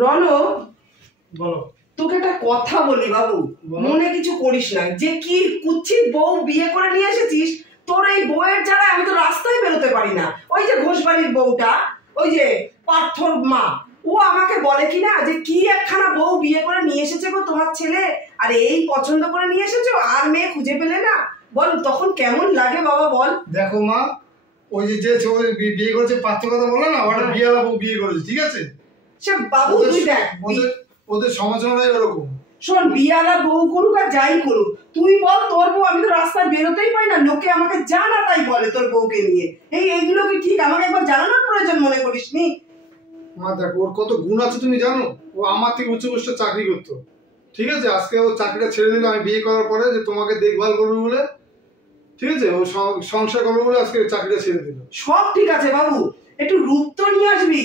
রনো, বলো। তোকে একটা কথা বলি বাবু, মনে কিছু করিস না। যে কি কুচ্ছিত বউ বিয়ে করে নিয়ে এসেছিস, তোর এই বউয়ের ছাড়া আমি তো রাস্তায় বেরোতে পারি না। ওই যে ঘোষবাড়ির বউটা, ওই যে পার্থর মা, ও আমাকে বলে কিনা যে কি একখানা বউ বিয়ে করে নিয়ে এসেছে গো তোমার ছেলে, আর এই পছন্দ করে নিয়ে এসেছো, আর মেয়ে খুঁজে পেলে না। বল তখন কেমন লাগে বাবা বল। দেখো মা, ওই যে বিয়ে করেছে পাত্র কথা বললো না, ওটা বিয়েওয়ালা বউ বিয়ে করেছে, ঠিক আছে? সে বাবু তুই দেখ, ওদের সমালোচনাটাই ওরকম। শোন, বিয়ালা বউ করুক আর যাই করুক, তুই বল তোর বউ, আমি তো রাস্তায় বেরোতেই পাই না, লোকে আমাকে জানা তাই বলে তোর বউকে নিয়ে। এইগুলো কি ঠিক? আমাকে একবার জানানোর প্রয়োজন মনে করিস নি? মা দেখো, ওর কত গুণ আছে তুমি জানো? ও আমার থেকে উচ্চ পোস্টে চাকরি করতো, ঠিক আছে? আজকে ও চাকরিটা ছেড়ে দিল আমি বিয়ে করার পরে, যে তোমাকে দেখভাল করবে বলে, ঠিক আছে? ও সংসার করবে বলে আজকে চাকরিটা ছেড়ে দিল। সব ঠিক আছে বাবু, একটু রূপ তো নিয়ে আসবি।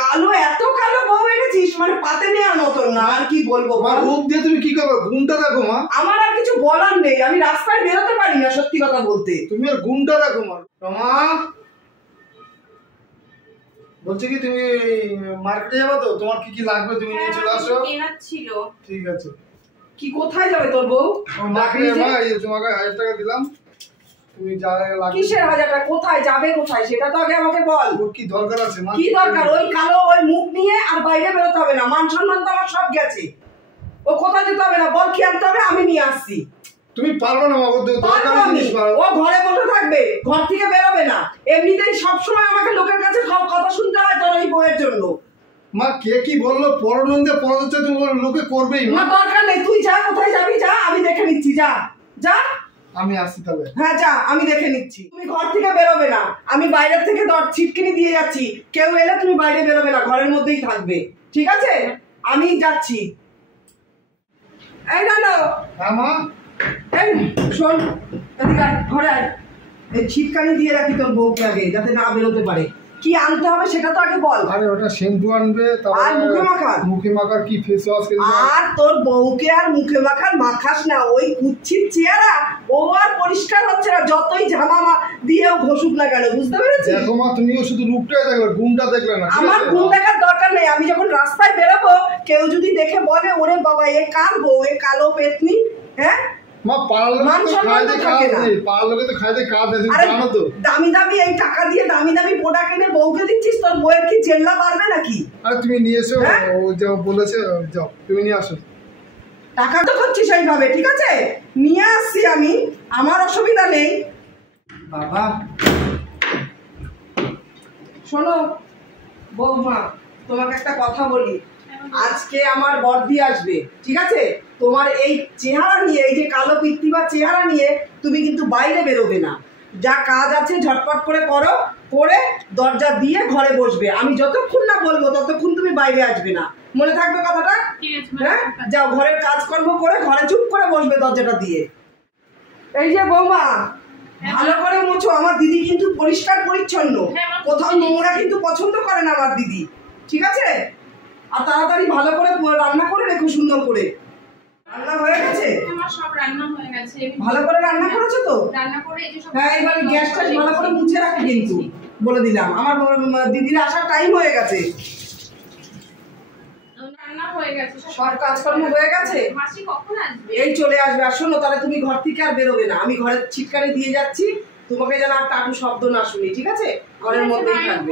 কালো, এত কালো বউ এনেছিস, মানে পাতে নেওয়ার মতন না। আর কি বলবো মা, রূপ দিয়ে তুমি কি করবে? গুণটা দেখো মা। আমার আর কিছু বলার নেই, আমি রাস্তায় বেরোতে পারি না সত্যি কথা বলতে। তুমি আর গুণটা দেখো মা। রমা বলছি কি, তুমি মার্কেটে যাবে তো? তোমার কি কি লাগবে তুমি নিয়ে চলে আসো। কেনার ছিল। ঠিক আছে। কি কোথায় যাবে তোর বউ? মার্কেটে মা, এই তোমাকে 1000 টাকা দিলাম, তুমি যা লাগবে। কিসের 1000 টাকা? কোথায় যাবে, কোথায় সেটা তো আগে আমাকে বল। ওর কি দরকার আছে মা? কি দরকার? ওই কালো ওই মুখ নিয়ে আর বাইরে বেরোতে হবে না। মান সম্মান তো আমার সব গেছে। ও কোথায় যেতে হবে না, বল কি আনতে হবে, আমি নিয়ে আসছি। তুমি পারবে না মা, ওর দরকার জিনিস পারো। ও ঘরে বসে থাকবে, ঘর থেকে বেরোবে না। এমনিতেই সবসময় আমাকে লোকের কাছে কথা শুনতে হয় তোর ওই বউয়ের জন্য। মা কে কি বললো, পরনন্দে পরদচ্ছে, তুমি লোকে করবেই মা। দরকার নেই, তুই যা, কোথায় যাবি যা, আমি দেখে নিচ্ছি, যা যা। আমি আসছি তাহলে। হ্যাঁ যা, আমি দেখে নিচ্ছি। তুমি ঘর থেকে বেরোবে না, আমি বাইরের থেকে ছিটকিনি দিয়ে যাচ্ছি। কেউ এলে তুমি বাইরে বেরোবে না, ঘরের মধ্যেই থাকবে, ঠিক আছে? আমি যাচ্ছি। এই না না। হ্যাঁ মা। এই শোন, এদিকে আয়, ঘরে আয়। এই ছিটকানি দিয়ে রাখি তোর বউকে আগে, যাতে না বেরোতে পারে। কি আনতে হবে সেটা তো আগে বল। আরে ওটা শ্যাম্পু আনবে, আর মুখে মাখার। মুখে মাখার কি ফেস ওয়াশ কিনবে। আর তোর বউকে আর মুখে মাখার মাখাস না, ওই কুচ্ছির চেহারা, ও আর পরিষ্কার হচ্ছে না, যতই ঝামা দিয়েও ঘষুক না কেন, বুঝতে পেরেছিস? দেখো মা, তুমিও শুধু রূপটাই দেখবে, গুণটা দেখলে না। আমার গুণ দেখার দরকার নেই। আমি যখন রাস্তায় বেরোবো, কেউ যদি দেখে বলে ওরে বাবা এ কার বউ, এ কালো পেতনি, হ্যাঁ? মা পাড়ার লোকে তো খাইতে কাজ দেয়, তুমি জানো তো। দামি দামি এই টাকা দিয়ে দামি দামি প্রোডাক্ট এনে বউকে দিচ্ছিস, তোর বউয়ের কি চেল্লা পারবে নাকি? আরে তুমি নিয়ে এসো, ও যা বলেছে, যাও তুমি নিয়ে আসো। টাকা তো করছিস এইভাবে, ঠিক আছে? নিয়ে আসছি আমি, আমার অসুবিধা নেই। বাবা শোনো বৌমা, তোমাকে একটা কথা বলি। আজকে আমার বর্দি আসবে, ঠিক আছে? তোমার এই চেহারা নিয়ে, এই যে কালো পিত্তিবা চেহারা নিয়ে তুমি কিন্তু বাইরে বেরোবে না। যা কাজ আছে ঝটপট করে করো, করে দরজা দিয়ে ঘরে বসবে। আমি যতক্ষণ না বলবো ততক্ষণ তুমি বাইরে আসবে না, মনে থাকবে কথাটা? হ্যাঁ, যাও ঘরের কাজকর্ম করে ঘরে চুপ করে বসবে দরজাটা দিয়ে। এই যে বৌমা, ভালো করে মোছো। আমার দিদি কিন্তু পরিষ্কার পরিচ্ছন্ন, কোথাও নোংরা কিন্তু পছন্দ করে না আমার দিদি, ঠিক আছে? আর তাড়াতাড়ি ভালো করে রান্না করে রেখো, সুন্দর করে। রান্না হয়ে গেছে? আমার সব রান্না হয়ে গেছে। ভালো করে রান্না করেছো তো? রান্না করে এই যে সব। হ্যাঁ, এবারে গ্যাসটা ভালো করে মুছে রাখো কিন্তু, বলে দিলাম। আমার দিদির আসার টাইম হয়ে গেছে। রান্না হয়ে গেছে, সব কাজকর্ম হয়ে গেছে। মাসি কখন আসবে? এই চলে আসবে। আর শোনো, তাহলে তুমি ঘর থেকে আর বেরোবে না। আমি ঘরের ছিটকানি দিয়ে যাচ্ছি, তোমাকে যেন আর টাটু শব্দ না শুনি, ঠিক আছে? ঘরের মধ্যেই থাকবে।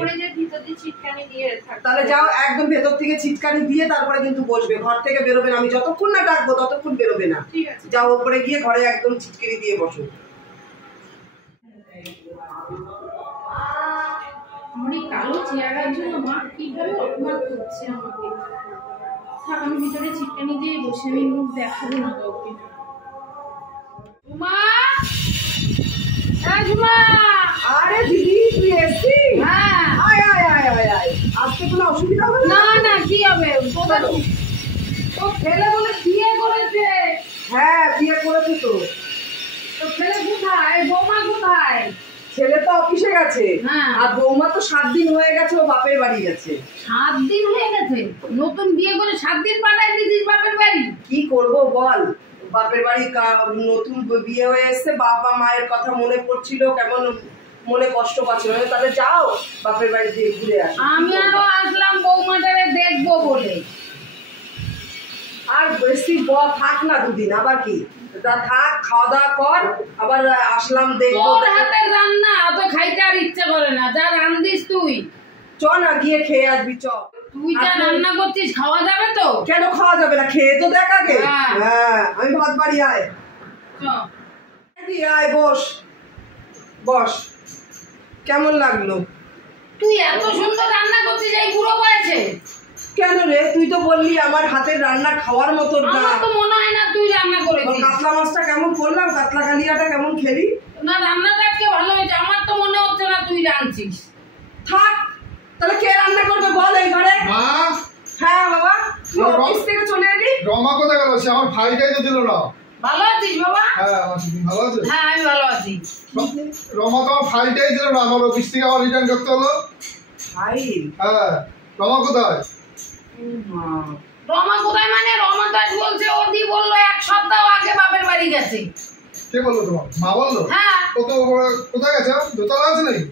তাহলে যাও, একদম ভেতর থেকে ছিটকানি দিয়ে তারপরে কিন্তু বসবে, ঘর থেকে বেরোবে না। আমি যতক্ষণ না ডাকবো ততক্ষণ বেরোবে না। যাও উপরে গিয়ে ঘরে একদম ছিটকানি দিয়ে বসো। আমার এই কালো চেহারার জন্য মা কিভাবে অপমান করছে আমাকে। থাক, আমি ভিতরে ছিটকানি দিয়ে বসে, আমি মুখ দেখাবো না কাউকে। মা, আরে দিদি তুই এসেছিস? হ্যাঁ, আয় আয় আয় আয় আয়। আজকে কোনো অসুবিধা হবে না? না না, কি হবে? তো ছেলে বলে বিয়ে করেছে। হ্যাঁ, বিয়ে করেছে তো। তো ছেলে কোথায়? বৌমা কোথায়? ছেলে তো অফিসে গেছে, হ্যাঁ। আর বৌমা তো 7 দিন হয়ে গেছে ও বাপের বাড়ি গেছে। 7 দিন হয়ে গেছে? নতুন বিয়ে করে 7 দিন পাঠাই দিয়েছিস বাপের বাড়ি? কি করবো বল, বাপের বাড়ি নতুন বিয়ে হয়ে এসছে, বাবা মায়ের কথা মনে পড়ছিল, কেমন মনে কষ্ট পাচ্ছিল। তাহলে যাও বাপের বাড়ি দিয়ে ঘুরে আসো। আমি আরো আসলাম বৌমাটারে দেখবো বলে। থাক না দুদিন, আবার কি তা থাক, খাওয়া দাওয়া কর, আবার আসলাম দেখবো। তোর হাতের রান্না তো খাইতে আর ইচ্ছে করে না, যা রান্দিস তুই। চ না গিয়ে খেয়ে আসবি, চ। তুই যা রান্না করছিস খাওয়া যাবে তো? কেন খাওয়া যাবে না, খেয়ে তো দেখ আগে। হ্যাঁ। হ্যাঁ, আমি ভাত বাড়ি আয়। আয়, বস বস। কেমন লাগলো? তুই এত সুন্দর রান্না করছিস এই বুড়ো বয়সে? কেন রে, তুই তো বললি আমার হাতের রান্না খাওয়ার মতো না। আমার তো মনে হয় না তুই রান্না করেছিস। কাতলা মাছটা কেমন করলাম, কাতলা কালিয়াটা কেমন খেলি? না, রান্নাটা আজকে ভালো হয়েছে। আমার তো মনে হচ্ছে না তুই রাঁধছিস। থাক, তাহলে কে রান্না করবে বল এই ঘরে? মা, হ্যাঁ বাবা, তুই অফিস থেকে চলে এলি? রমা কোথায় গেল? সে আমার ফাইলটাই তো দিল না। ভালো আছিস বাবা? হ্যাঁ, তুমি ভালো আছো? হ্যাঁ, আমি ভালো আছি। রমা তো আমার ফাইলটাই দিল না, আমার অফিস থেকে আবার রিটার্ন করতে হলো। ফাইল? হ্যাঁ, রমা কোথায়? রমা কোথায় মানে? রমা তো আজ বলছে ওদি বললো 1 সপ্তাহ আগে বাপের বাড়ি গেছে। কে বললো তোমার? মা বললো? হ্যাঁ। ও তো কোথায় গেছে? দোতলা আছে নাকি?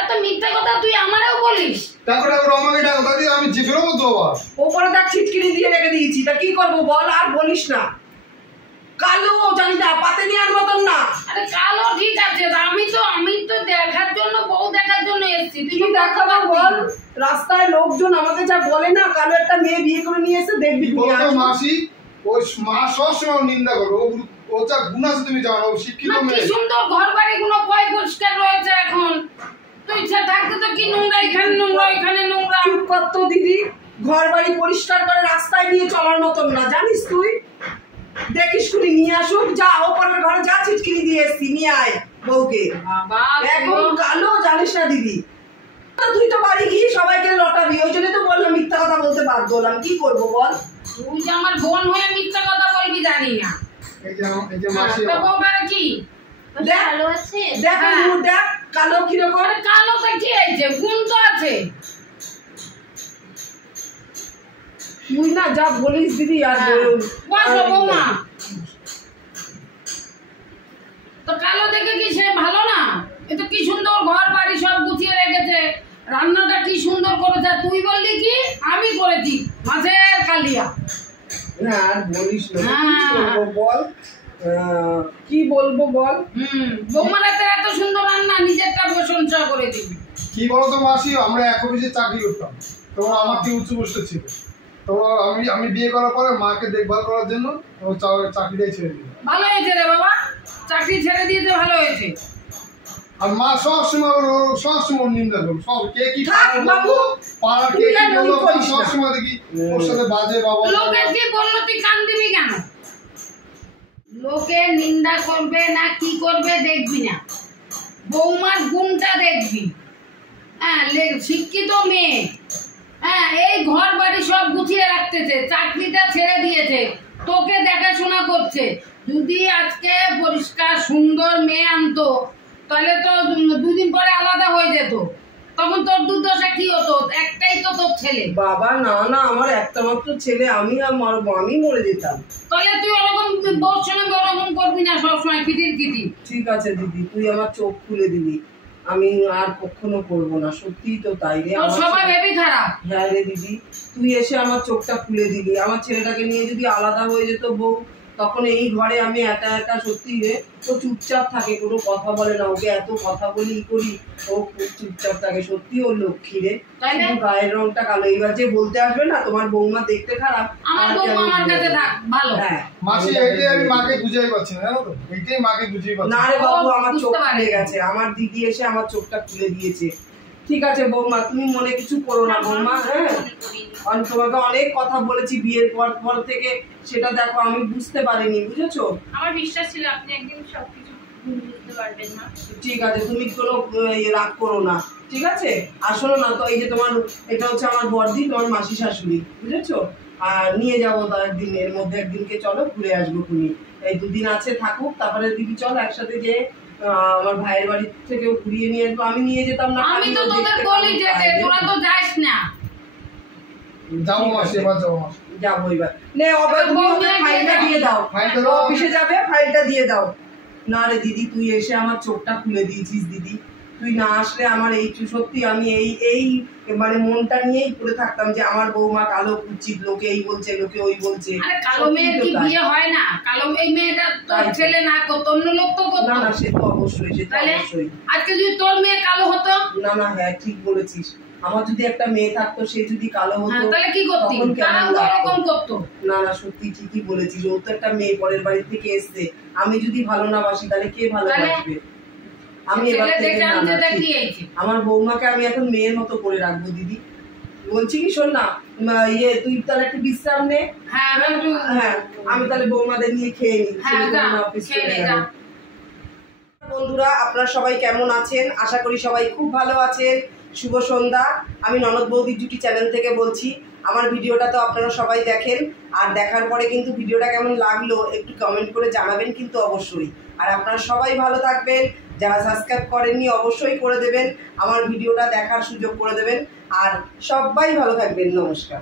এত মিথ্যা কথা তুই আমারও বলিস? তারপরে রমাকে ডাকো, তাহলে আমি যে বেরোবো তো আবার। ওপরে দেখ ছিটকিনি দিয়ে রেখে দিয়েছি, তা কি করবো বল? আর বলিস না, কালো জানি না, পাতে নেওয়ার মতন না। আরে কালো ঠিক আছে, আমি তো দেখার জন্য, বউ দেখার জন্য এসেছি। কি দেখাবো বল? রাস্তায় লোকজন আমাকে যা বলে না, কালো একটা মেয়ে বিয়ে করে নিয়ে এসে দেখবি। বলতো মাসি, ওই মা সবসময় নিন্দা করো, ও যা গুণ আছে তুমি জানো, ও শিক্ষিত কি মেয়ে। সুন্দর ঘর বাড়ি গুলো পয় পরিষ্কার রয়েছে এখন। তুই ইচ্ছা থাকতে তো কি নোংরা, এখানে নোংরা এখানে নোংরা। চুপ কর তো দিদি, ঘর বাড়ি পরিষ্কার করে রাস্তায় নিয়ে চলার মতন না, জানিস তুই? দেখিস কুনি নিয়ে আসুক, যা ওপরের ঘরে যা ছিটকিনি দিয়ে এসছি, নিয়ে আয় বউকে। বাবা এখন কালো জানিস না দিদি, তুই তো বাড়ি গিয়ে সবাইকে লটাবি, ওই জন্য তো বললাম মিথ্যা কথা বলতে বাধ্য হলাম, কি করবো বল? তুই যে আমার বোন হয়ে মিথ্যা কথা বলবি জানি না। এই যে মাসি, তো বউটা কি দেখ, ভালো আছে? দেখ হ্যাঁ। দেখ কালো কিরকম। আরে কালোটা কি হয়েছে? গুণ তো আছে। তুই না যা বলিস দিদি, আর বসো বৌমা। তো কালো দেখে কি সে ভালো না? এ তো কি সুন্দর ঘর বাড়ি সব গুছিয়ে রেখেছে, রান্নাটা কি সুন্দর করেছে। তুই বললি কি আমি করেছি মাছের কালিয়া? না আর বলিস না, হ্যাঁ। কি করবো বল? কি বলবো বল? বৌমার হাতে এত সুন্দর রান্না, নিজেরটা প্রশংসা করেছি। কি বলতো মাসি, আমরা এক অফিসে চাকরি করতাম, তোমার আমার কি উচ্চ পোস্ট ছিল। তোমার আমি বিয়ে করার পরে মাকে দেখভাল করার জন্য ও চাকরিটাই ছেড়ে দিল। ভালো হয়েছে রে বাবা, চাকরি ছেড়ে দিয়েছে, ভালো হয়েছে। আর মা সবসময় নিন্দা করবো, সব কে কি থাক বাবু, পাড়া কে কি বললো, সবসময় দেখি ওর সাথে বাজে বাবা। লোকে কি বললো তুই কান দিবি কেন? লোকে নিন্দা করবে না কি করবে দেখবি না, বৌমার গুণটা দেখবি। হ্যাঁ, শিক্ষিত মেয়ে, হ্যাঁ, এই ঘর বাড়ি সব গুছিয়ে রাখতেছে, চাকরিটা ছেড়ে দিয়েছে, তোকে দেখাশোনা করছে। যদি আজকে পরিষ্কার সুন্দর মেয়ে আনতো তাহলে তো 2 দিন পরে আলাদা হয়ে যেত, তখন তোর দুর্দশা কি হতো? একটাই তো তোর ছেলে। বাবা না না, আমার একটা মাত্র ছেলে, আমি মরে যেতাম। তাহলে তুই ওরকম বউর সঙ্গে ওরকম করবি না, সবসময় খিটির খিটি। ঠিক আছে দিদি, তুই আমার চোখ খুলে দিবি, আমি আর কখনো করবো না, সত্যিই তো তাই রে। তোর সবাই ভেবে খারাপ। হ্যাঁ রে দিদি, তুই এসে আমার চোখটা খুলে দিবি। আমার ছেলেটাকে নিয়ে যদি আলাদা হয়ে যেত বউ, তখন এই ঘরে আমি একা একা, সত্যি রে, ও চুপচাপ থাকে, কোনো কথা বলে না। ওকে এত কথা বলি করি, ও খুব চুপচাপ থাকে, সত্যি ও লক্ষ্মী রে। তাই না? শুধু গায়ের রংটা কালো। এবার যে বলতে আসবে না তোমার বৌমা দেখতে খারাপ, আমার তাকে বৌমা আমি আমার কাছে বলবো। থাক, ভালো। হ্যাঁ মাসি, এইটাই আমি মাকে বুঝাই পাচ্ছি না, জানো তো, এইটাই মাকে বুঝিয়ে পাচ্ছি না রে বাবু, আমার বুঝতে চোখ পারে। খুলে গেছে, আমার দিদি এসে আমার চোখটা খুলে দিয়েছে। ঠিক আছে বৌমা, তুমি মনে কিছু করো না বৌমা। হ্যাঁ, আমি তোমাকে অনেক কথা বলেছি বিয়ের পর থেকে, সেটা দেখো আমি বুঝতে পারিনি, বুঝেছো? আমার বিশ্বাস ছিল আপনি একদিন সবকিছু বুঝতে পারবেন না। ঠিক আছে, তুমি কোনো রাগ করো না, ঠিক আছে? আসলো না তো, এই যে তোমার, এটা হচ্ছে আমার বড়দি, তোমার মাসি শাশুড়ি, বুঝেছো? আর নিয়ে যাবো তো একদিন, এর মধ্যে একদিনকে চলো ঘুরে আসবো খুনি। এই 2 দিন আছে থাকুক, তারপরে দিদি চল একসাথে যে আমার ভাইয়ের বাড়ি থেকেও ঘুরিয়ে নিয়ে আসবো। আমি নিয়ে যেতাম না, আমি তো তোদের বলি যেতে, তোরা তো যাস না। যাবো মাসি, এবার যাবো মাসি। যাবো এবার। নে অবে, তুমি ওকে ফাইলটা দিয়ে দাও, ফাইলটা দাও। অফিসে যাবে, ফাইলটা দিয়ে দাও। না রে দিদি, তুই এসে আমার চোখটা খুলে দিয়েছিস দিদি, তুই না আসলে আমার এই সত্যি আমি এই মানে মনটা নিয়েই পড়ে থাকতাম যে আমার বৌমা কালো কুচিত, লোকে এই বলছে, লোকে ওই বলছে। আরে কালো মেয়ের কি বিয়ে হয় না? কালো এই মেয়েটা তোর ছেলে না করতো, অন্য লোক তো করতো। না না, সে তো অবশ্যই, সে তো অবশ্যই। আজকে যদি তোর মেয়ে কালো হতো? না না, হ্যাঁ ঠিক বলেছিস। আমার যদি একটা মেয়ে থাকতো, সে যদি কালো হতো তাহলে কি করতি? এরকম করতো না না, সত্যি ঠিকই বলেছিস। ও তো একটা মেয়ে পরের বাড়ি থেকে এসছে, আমি যদি ভালো না বাসি তাহলে কে ভালোবাসবে? আমি এবার থেকে আমার বৌমাকে আমি এখন মেয়ের মতো করে রাখবো দিদি। বলছি কি, শোন না, তুই তাহলে একটু বিশ্রাম নে। হ্যাঁ আমি তাহলে বৌমাদের নিয়ে খেয়ে নিই। বন্ধুরা, আপনারা সবাই কেমন আছেন? আশা করি সবাই খুব ভালো আছেন। শুভ সন্ধ্যা। আমি ননদ বৌদির জুটি চ্যানেল থেকে বলছি। আমার ভিডিওটা তো আপনারা সবাই দেখেন, আর দেখার পরে কিন্তু ভিডিওটা কেমন লাগলো একটু কমেন্ট করে জানাবেন কিন্তু অবশ্যই। আর আপনারা সবাই ভালো থাকবেন। যারা সাবস্ক্রাইব করেননি অবশ্যই করে দেবেন, আমার ভিডিওটা দেখার সুযোগ করে দেবেন। আর সবাই ভালো থাকবেন। নমস্কার।